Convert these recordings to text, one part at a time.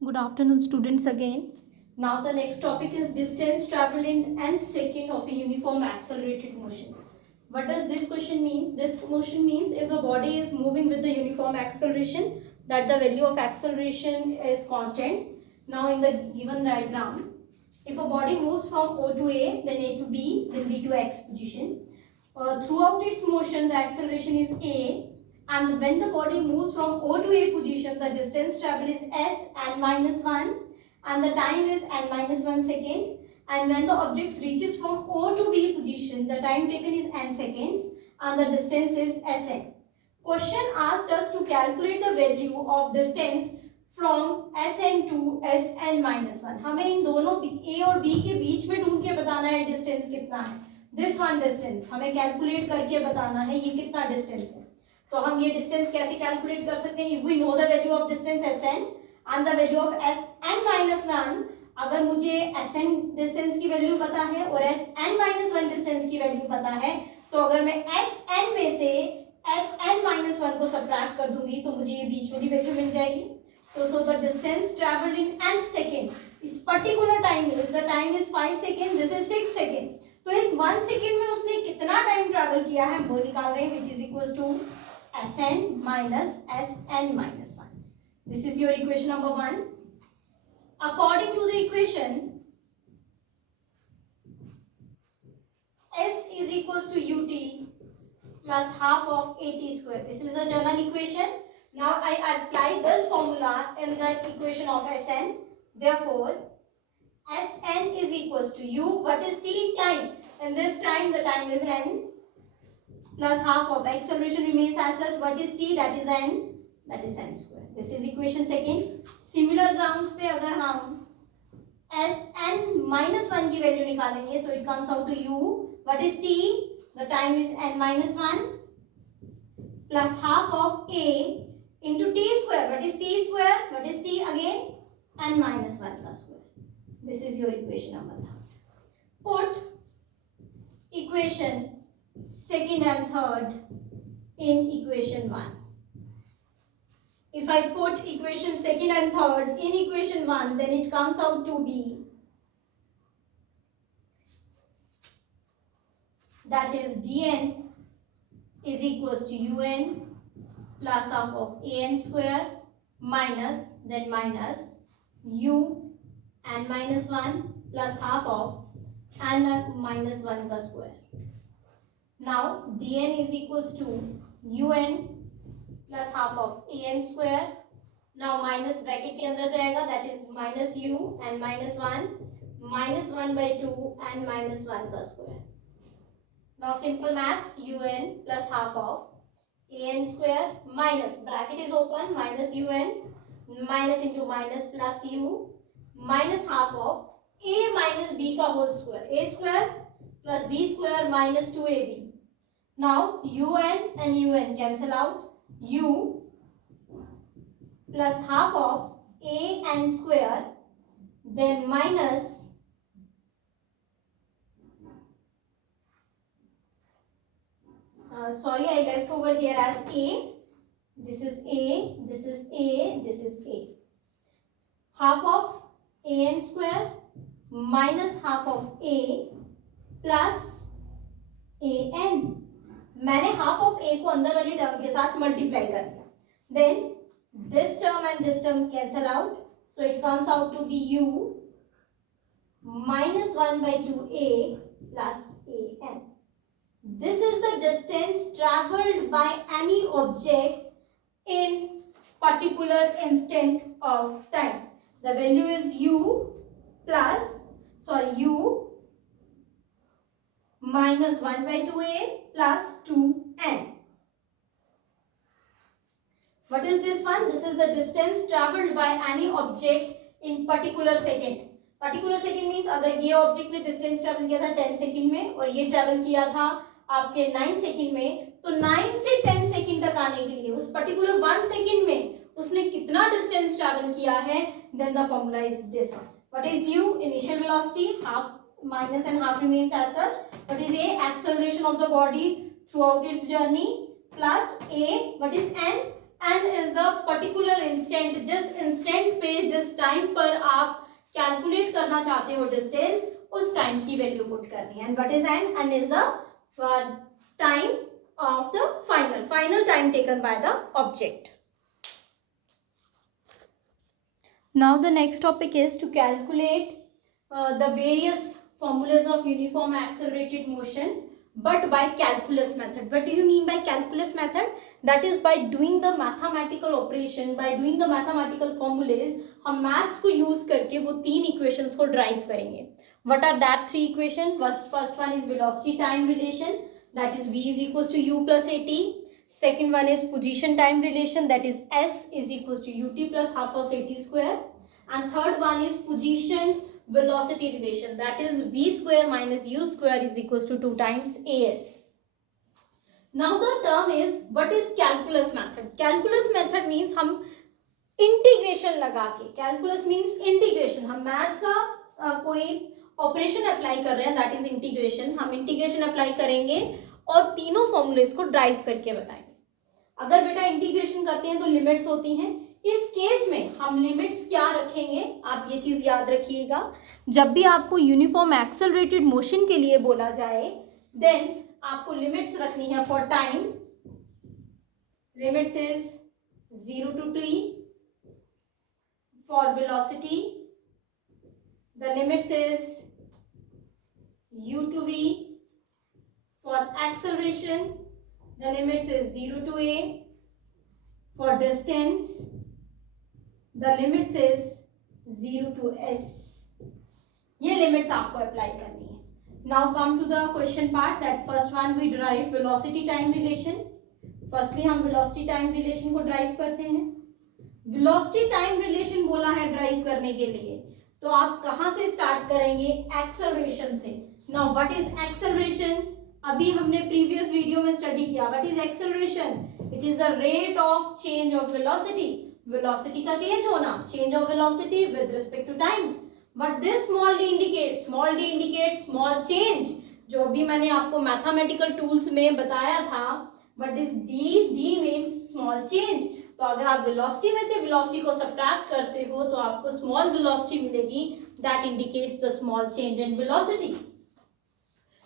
Good afternoon, students again. Now the next topic is distance traveled in nth second of a uniform accelerated motion. What does this question means? This motion means if the body is moving with the uniform acceleration, that the value of acceleration is constant. Now in the given diagram, if a body moves from O to A, then A to B, then B to X position. Throughout its motion, the acceleration is A, and when the body moves from O to A position, the distance traveled is s n minus 1 and the time is n minus 1 second, and when the object reaches from O to B position, the time taken is n seconds and the distance is sn. Question asked us to calculate the value of distance from sn to sn minus 1. हमें इन दोनों A और B के बीच में ढूंढ के बताना है distance कितना है. दिस वन डिस्टेंस हमें कैलकुलेट करके बताना है ये कितना डिस्टेंस है. तो हम ये डिस्टेंस कैसे कैलकुलेट कर सकते हैं? If we know the value of distance Sn and the value of Sn minus 1, अगर मुझे Sn डिस्टेंस की वैल्यू पता है और Sn माइनस 1 डिस्टेंस की वैल्यू पता है, तो अगर मैं Sn में से Sn माइनस 1 को सब्ट्रैक्ट कर दूंगी तो मुझे ये बीच वाली वैल्यू मिल जाएगी. तो so the distance travelled in nth second, इस पर्टिकुलर टाइम में, the time is 5 second, this is 6 second, तो इस 1 सेकेंड में उसने कितना टाइम ट्रैवल किया है वो निकाल रहे हैं, which is equal to Sn minus Sn minus 1. This is your equation number 1. According to the equation, S is equals to ut plus half of at square. This is the general equation. Now I apply this formula in the equation of Sn. Therefore, Sn is equals to u. What is t? Time. In this time, the time is n plus half of acceleration remains as such. What is t? That is n. That is n square. This is equation second. Similar grounds पे अगर हम Sn minus 1 की value निकालेंगे, so it comes out to u. What is t? The time is n minus 1 plus half of a into t square. What is t square? What is t again? n minus 1 का square. This is your equation number 3. Put equation second and third in equation 1. If I put equation second and third in equation 1, then it comes out to be, that is dn is equals to un plus half of an square minus, then minus u n minus 1 plus half of n minus 1 का square. Now dn is equals to un plus half of an square. Now minus bracket के अंदर जाएगा, that is minus u and minus 1 minus 1 by 2 and minus 1 का square. Now simple maths, un plus half of an square minus bracket is open minus un minus into minus plus u minus half of a minus b का whole square, a square plus b square minus 2ab. Now un and un cancel out, u plus half of a n square, then minus sorry, I left over here as a. This is a, this is a, this is a. Half of a n square minus half of a plus a n. मैंने half of a को अंदर वाली term के साथ multiply कर दिया. Then this term and this term cancel out, so it comes out to be u minus 1 by 2a plus a n. This is the distance travelled by any object in particular instant of time. The value is u minus 1 by 2a plus 2n. What is this one? This is the distance travelled by any object in particular second. Particular second means अगर ये object ने distance travel किया था 10 second में और ये travel किया था आपके 9 सेकेंड में, तो 9 से 10 सेकेंड तक आने के लिए उस पर्टिकुलर 1 सेकेंड में उसने कितना डिस्टेंस ट्रैवल किया है, then the formula is this one. What is u? Initial velocity, half minus and half remains as such. What is a? Acceleration of the body throughout its journey, plus a, what is n? n is the particular instant, जिस instant पे जिस time पर आप calculate करना चाहते हो distance, उस time की वैल्यू पुट करनी है. And what is n? n is the time of the final time taken by the object. Now the next topic is to calculate the various formulas of uniform accelerated motion, but by calculus method. What do you mean by calculus method? That is by doing the mathematical operation, by doing the mathematical formulas. हम maths को use करके वो तीन equations को derive करेंगे. What are that three equations? First one is velocity time relation, that is v is equals to u plus at. Second one is position time relation, that is s is equals to ut plus half of at square. And third one is position velocity relation, that is v square minus u square is equals to 2 times as. Now the term is, what is calculus method? Calculus method means हम integration लगा के, calculus means integration, हम maths का कोई operation apply कर रहे हैं, that is integration. हम इंटीग्रेशन अप्लाई करेंगे और तीनों फॉर्मूलेस को ड्राइव करके बताएंगे. अगर बेटा इंटीग्रेशन करते हैं तो लिमिट्स होती हैं. इस केस में हम लिमिट्स क्या रखेंगे, आप ये चीज याद रखिएगा. जब भी आपको यूनिफॉर्म एक्सेलरेटेड मोशन के लिए बोला जाए, देन आपको लिमिट्स रखनी है for time. Limits is 0 to t. For velocity the limits is u to v. For acceleration the limits is 0 to a. For distance the limits is 0 to s. ये limits आपको apply करनी है. Now come to the question part. That first one we drive velocity time relation. Firstly हम velocity time relation को drive करते हैं. Velocity time relation बोला है ड्राइव करने के लिए, तो आप कहां से स्टार्ट करेंगे? एक्सेलरेशन से. Now what is acceleration? अभी हमने प्रीवियस वीडियो में स्टडी किया. What is acceleration? It is the rate of change of velocity. Velocity का चेंज होना, change of velocity with respect to time. What this small d indicates? Small d indicates small change. जो भी मैंने आपको mathematical tools में बताया था, what is d? D means small change. तो अगर आप वेलोसिटी में से वेलोसिटी को सब्ट्रैक्ट करते हो तो आपको स्मॉल वेलोसिटी मिलेगी. That indicates the small change in velocity.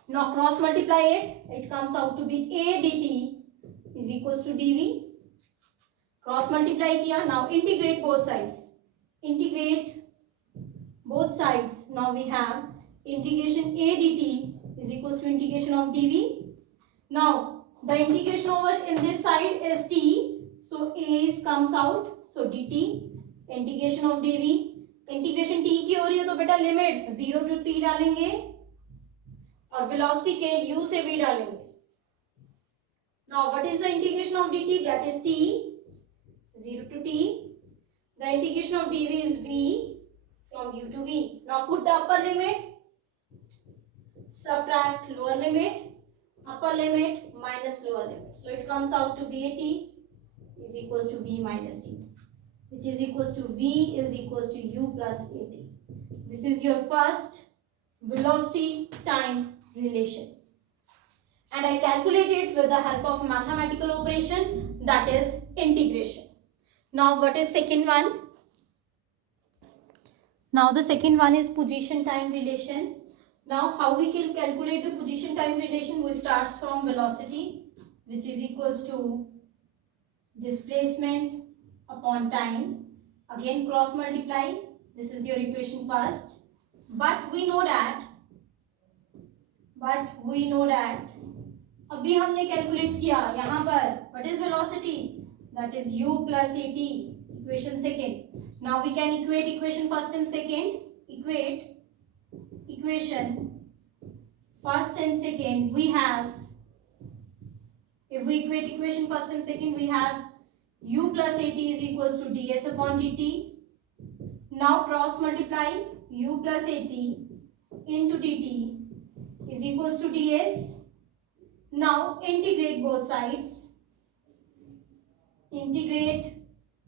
Now cross multiply it comes out to be a dt is equals to dv. Cross multiply किया. Now integrate both sides. Integrate both sides. Now we have integration a dt is equals to integration of dv. Now the integration over in this side is t. So a is comes out, so dt integration of dv. Integration t की हो रही है तो बेटा limits 0 to t डालेंगे और velocity के u से v डालेंगे. Now what is the integration of dt? That is t 0 to t. The integration of dv is v from u to v. Now put the upper limit, subtract lower limit, upper limit minus lower limit. So it comes out to be a t is equals to v minus u, which is equals to v is equals to u plus at. This is your first velocity time relation, and I calculate it with the help of mathematical operation, that is integration. Now what is second one? Now the second one is position time relation. Now how we can calculate the position time relation? We starts from velocity, which is equals to displacement upon time. Again cross multiply. This is your equation first. But we know that अभी हमने calculate किया यहाँ पर what is velocity? That is u plus at. Equation second. Now we can equate equation first and second. Equate equation first and second. We have, if we equate equation first and second, we have u plus at is equals to ds upon dt. Now cross multiply. U plus at into dt is equals to ds. Now integrate both sides. Integrate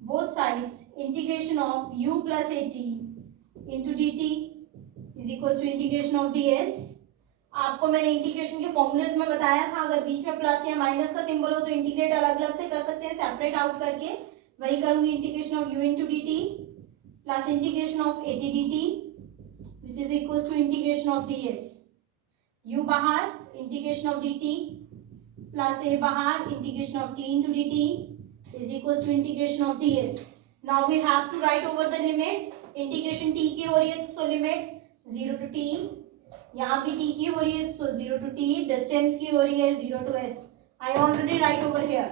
both sides. Integration of u plus at into dt is equals to integration of ds. आपको मैंने integration के formulas में बताया था, अगर बीच में plus या minus का सिंबल हो तो इंटीग्रेट अलग अलग से कर सकते हैं, सेपरेट आउट करके। वही करूंगी, integration of u into d t plus integration of a t d t which is equal to integration of d s. u बाहर, integration of d t plus a बाहर, integration of t into d t is equal to integration of d s. Now we have to write over the limits. Integration t की हो रही है सो limits 0 to t, यहाँ भी t की हो रही है सो 0 टू t, डिस्टेंस की हो रही है 0 to s। I already write over here.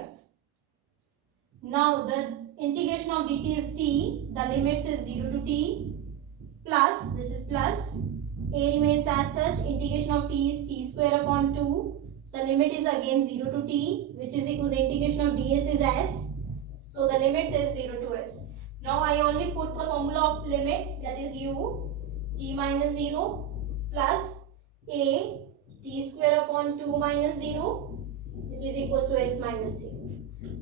Now the integration of dt is t, the limits is 0 to t plus, this is plus, a remains as such, integration of t is t square upon 2, the limit is again 0 to t which is equal to the integration of ds is s, so the limit is 0 to s. Now I only put the formula of limits, that is u t minus 0 plus a t square upon 2 minus 0 which is equals to s minus 0.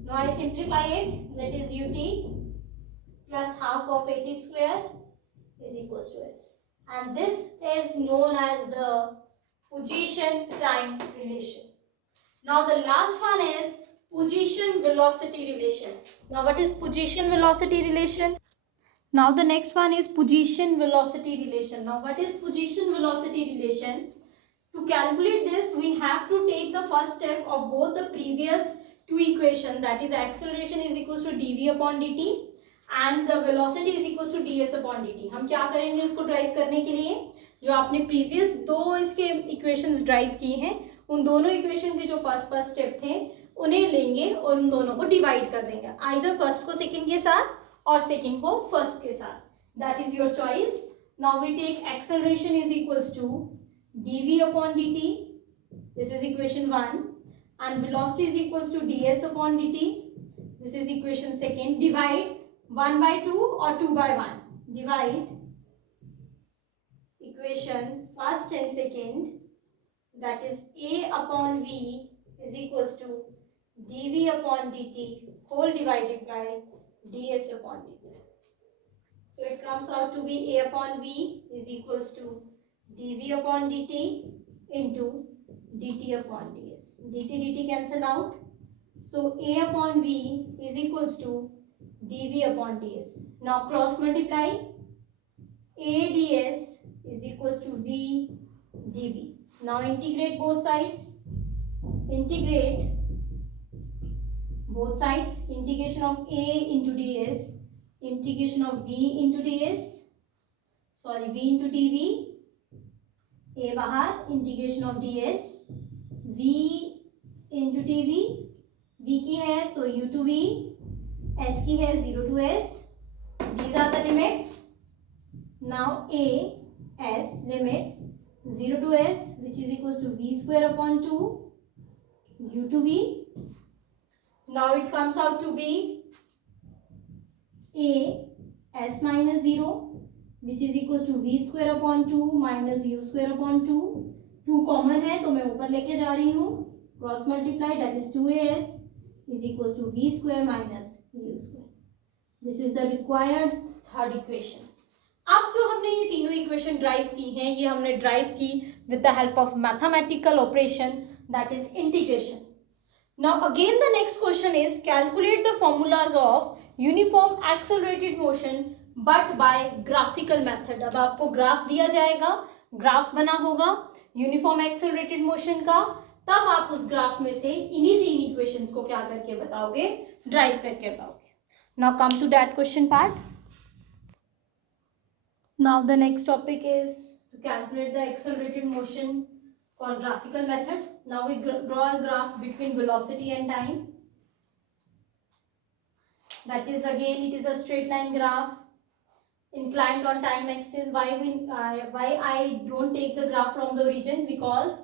Now I simplify it, that is ut plus half of at square is equals to s, and this is known as the position time relation. Now the last one is position velocity relation. Now what is position velocity relation? Now the next one is position velocity relation. Now what is position velocity relation? To calculate this, we have to take the first step of both the previous two equation, that is acceleration is equals to dv upon dt and the velocity is equals to ds upon dt. हम क्या करेंगे इसको drive करने के लिए, जो आपने previous दो इसके इक्वेशंस ड्राइव की हैं उन दोनों इक्वेशन के जो फर्स्ट स्टेप थे उन्हें लेंगे और उन दोनों को डिवाइड कर देंगे, आइदर फर्स्ट को सेकंड के साथ और सेकंड को फर्स्ट के साथ, that is your choice. Now we take acceleration is equals to dv upon dt, this is equation 1, and velocity is equals to ds upon dt, this is equation second. Divide 1 by 2 or 2 by 1, divide equation first and second, that is a upon v is equals to dv upon dt whole divided by ds upon dt. So it comes out to be a upon v is equals to dv upon dt into dt upon ds. dt cancel out, so a upon v is equals to dv upon ds. Now cross multiply, a ds is equals to v dv. Now integrate both sides, integrate both sides, integration of a into ds, integration of v into ds, sorry v into dv, a बाहर, integration of d S, v into T V, v की है सो u to v, s की है 0 to s, these are the limits. Now a s limits 0 to s which is equals to v square upon 2 u to v. Now it comes out to be a s minus 0 which is equals to v square upon 2 minus u square upon 2. 2 common है तो मैं ऊपर लेके जा रही हूँ, cross multiply, that is 2as is equals to v square minus u square. This is the required third equation. अब जो हमने ये तीनों इक्वेशन ड्राइव की हैं ये हमने ड्राइव की with the help of mathematical operation, that is integration. Now again the next question is calculate the formulas of uniform accelerated motion but by graphical method. अब आपको ग्राफ दिया जाएगा, ग्राफ बना होगा यूनिफॉर्म एक्सेलरेटेड मोशन का, तब आप उस ग्राफ में से इन्हीं तीन इक्वेशंस को क्या करके बताओगे, ड्राइव करके बताओगे. Now come to that question part. Now the next topic is to calculate the accelerated motion for graphical method. Now we draw a graph between velocity and time. That is again it is a straight line graph inclined on time axis. Why I don't take the graph from the origin, because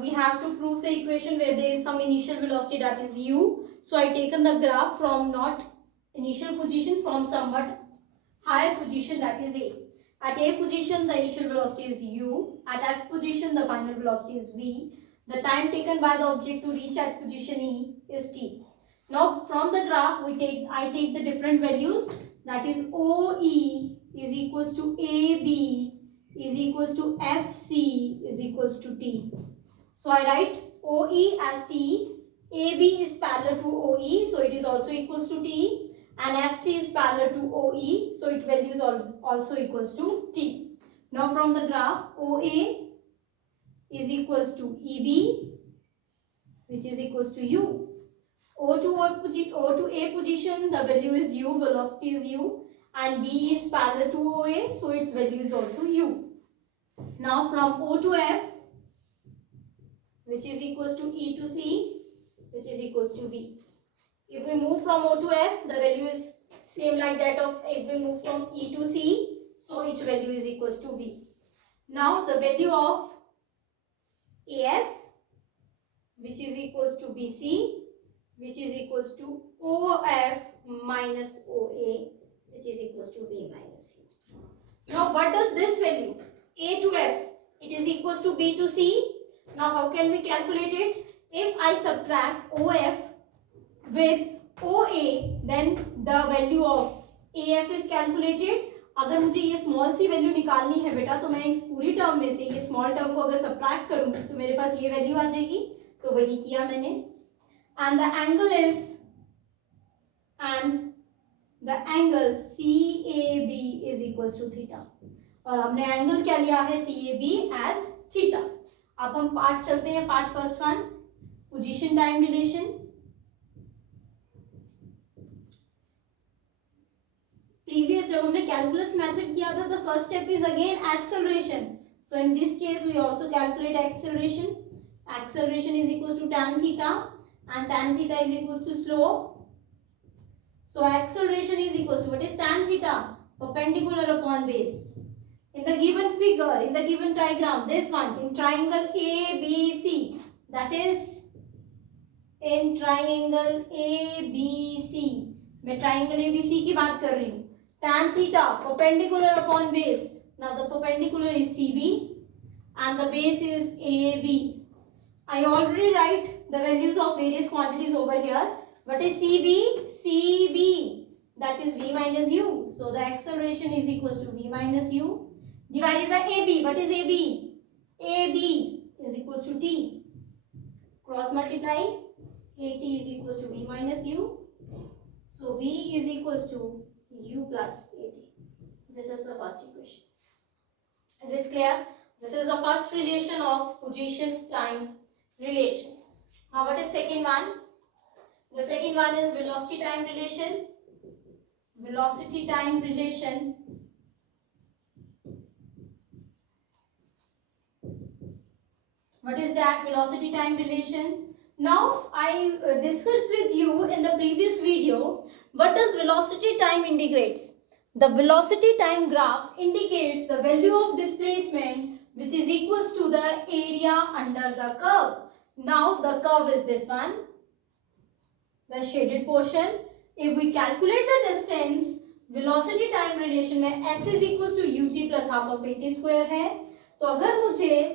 we have to prove the equation where there is some initial velocity, that is u. So I taken the graph from not initial position, from somewhat higher position, that is a. At a position the initial velocity is u, at f position the final velocity is v. The time taken by the object to reach at position e is t. Now from the graph I take the different values, that is OE is equals to AB is equals to FC is equals to T. So I write OE as T, AB is parallel to OE, so it is also equals to T, and FC is parallel to OE, so its value is also equals to T. Now from the graph, OA is equals to EB, which is equals to U. O to A position, the value is U, velocity is U, and B is parallel to OA, so its value is also U. Now from O to F, which is equals to E to C, which is equals to V. If we move from O to F, the value is same like that of if we move from E to C, so its value is equals to V. Now the value of AF, which is equals to BC, which is equals to OF minus OA, which is equals to V minus U. Now what does this value? A to F, it is equals to B to C. Now how can we calculate it? If I subtract OF with OA, then the value of AF is calculated. अगर मुझे ये small C value निकालनी है बेटा, तो मैं इस पूरी टर्म में से ये स्मॉल टर्म को अगर सब्ट्रैक्ट करूंगी तो मेरे पास ये वैल्यू आ जाएगी. तो वही किया मैंने. And the angle CAB is equals to theta. और हमने एंगल क्या लिया है? CAB as theta. अब हम पार्ट चलते हैं. Part first one, position time relation. Previous जब हमने कैलकुलस मेथड किया था, the first step is again acceleration. So in this case we also calculate acceleration. Acceleration is equals to tan theta, and tan theta is equals to slope. So acceleration is equals to, what is tan theta? Perpendicular upon base. In the given figure, in the given diagram, this one, in triangle ABC, that is in triangle ABC, मैं triangle ABC की बात कर रही हूँ. Tan theta perpendicular upon base. Now the perpendicular is CB and the base is AB. I already write the values of various quantities over here. What is CB? CB, that is V minus U. So the acceleration is equals to V minus U divided by AB. What is AB? AB is equals to T. Cross multiply. AT is equals to V minus U. So V is equals to U plus AT. This is the first equation. Is it clear? This is the first relation of position time relation. Now what is second one? The second one is velocity time relation. Velocity time relation. What is that velocity time relation? Now I discussed with you in the previous video, what does velocity time indicates? The velocity time graph indicates the value of displacement which is equals to the area under the curve. Now the curve is this one, the shaded portion. If we calculate the distance, velocity time relation में s is equals to ut plus half of at square है. तो अगर मुझे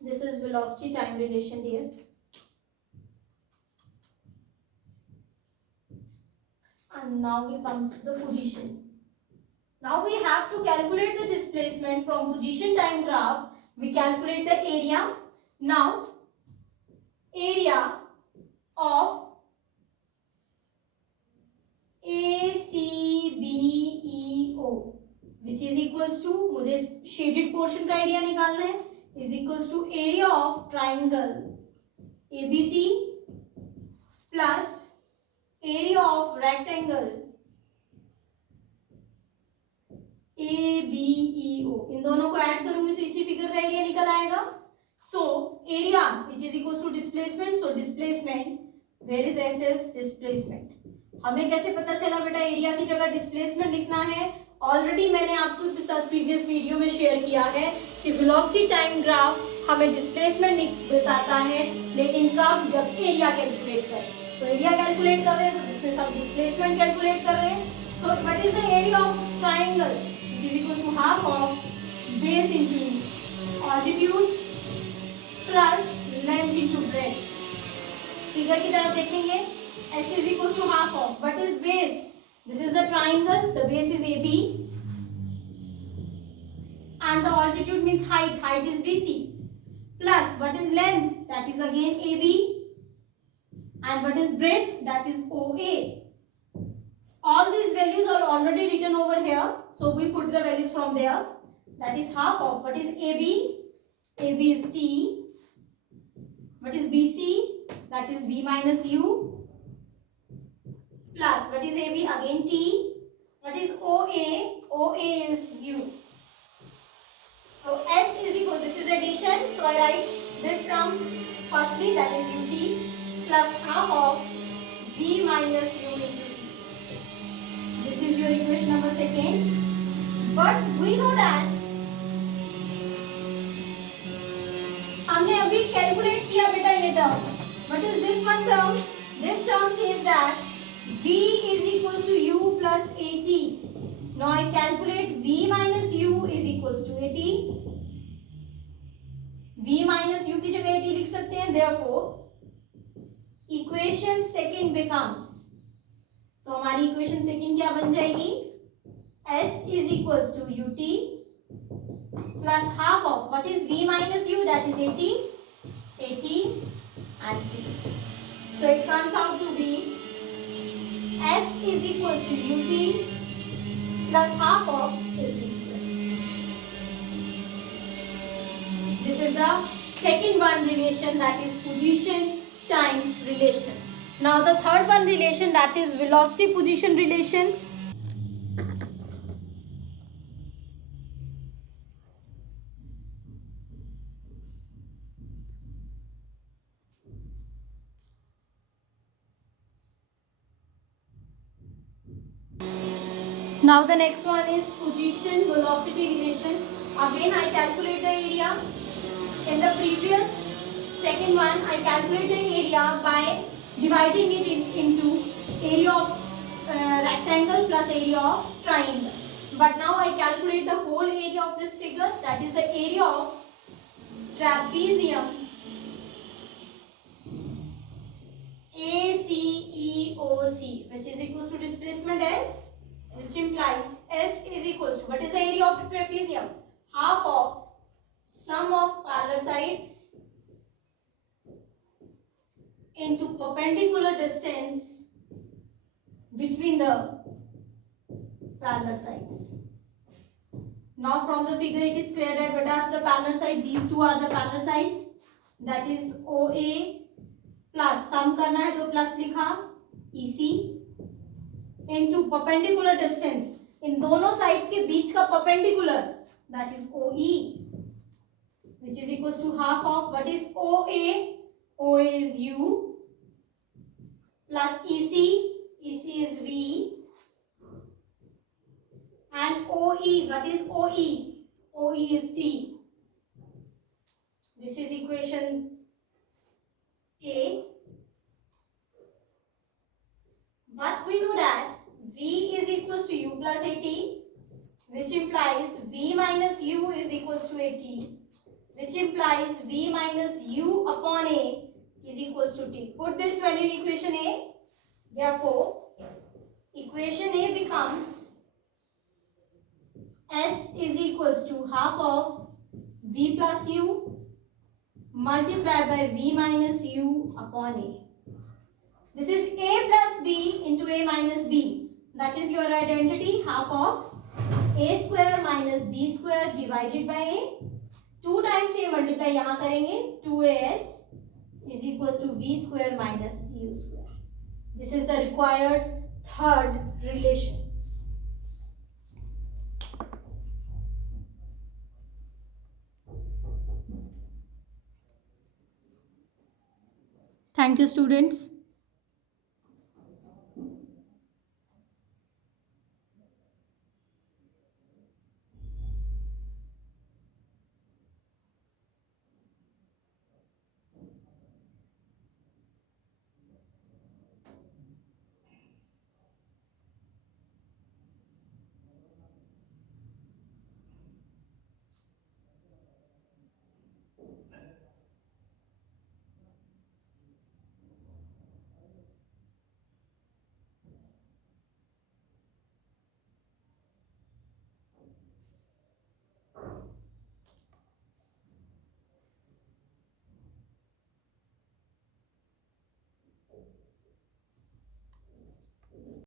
this is velocity time relation here. And now we come to the position. Now we have to calculate the displacement from position time graph. We calculate the area. Now area of ACBEO, which is equals to, मुझे shaded portion का area निकालना है, is equals to area of triangle ABC plus area of rectangle ABEO. इन दोनों को add करूंगी तो इसी figure का एरिया निकल आएगा. So area which is equals to displacement. So displacement, where is s is displacement. हमें कैसे पता चला बेटा एरिया की जगह डिस्प्लेसमेंट लिखना है? ऑलरेडी मैंने आपको साथ प्रीवियस वीडियो में शेयर किया है कि वेलोसिटी टाइम ग्राफ हमें डिस्प्लेसमेंट बताता है, लेकिन कब? जब एरिया कैलकुलेट करें. तो एरिया कैलकुलेट कर रहे हैं तो जिसमें सब डिस्प्लेसमेंट कैलकुलेट कर रहे हैं. So what is the area of triangle which is equal to half of base into altitude plus length into figure की तरफ देखेंगे, s is equals to half of what is base? This is the triangle, the base is AB and the altitude means height, height is BC, plus what is length? That is again AB, and what is breadth? That is OA. All these values are already written over here, so we put the values from there. That is half of what is AB? AB is T. What is BC? That is V minus U, plus what is AB? Again T. What is OA? OA is U. So S is equal, this is addition, so I write this term firstly, that is UT, plus half of V minus U into T. This is your equation number second. But we know that हमने अभी calculate किया बेटा ये term. What is this one term? This term says that V is equals to U plus AT. Now I calculate V minus U is equals to AT. V minus U की जगह AT लिख सकते हैं. Therefore, equation second becomes, तो हमारी equation second क्या बन जाएगी? S is equals to UT plus half of what is V minus U, that is AT, AT and T. So it comes out to be S is equals to UT plus half of AT square. This is the second one relation, that is position time relation. Now the third one relation, that is velocity position relation. Now the next one is position velocity relation. Again I calculate the area. In the previous second one I calculate the area by dividing it into area of rectangle plus area of triangle. But now I calculate the whole area of this figure, that is the area of trapezium ACEOC, which is equals to displacement S, which implies S is equals to, what is the area of the trapezium? Half of sum of parallel sides into perpendicular distance between the parallel sides. Now from the figure it is clear that what are the parallel sides? These two are the parallel sides, that is OA plus sum करना है तो plus लिखा EC into perpendicular distance, इन दोनों sides के बीच का perpendicular, that is OE, which is equals to half of what is OA? OA is U plus EC, EC is V, and OE, what is OE? OE is T. This is equation A. But we know that V is equals to U plus AT, which implies V minus U is equals to AT, which implies V minus U upon A is equals to T. Put this value in equation A. Therefore, equation A becomes S is equals to half of V plus U multiplied by V minus U upon A. This is A plus B into A minus B. That is your identity, half of A square minus B square divided by A. 2 times A multiply यहाँ करेंगे, 2AS is equals to V square minus U square. This is the required third relation. Thank you, students.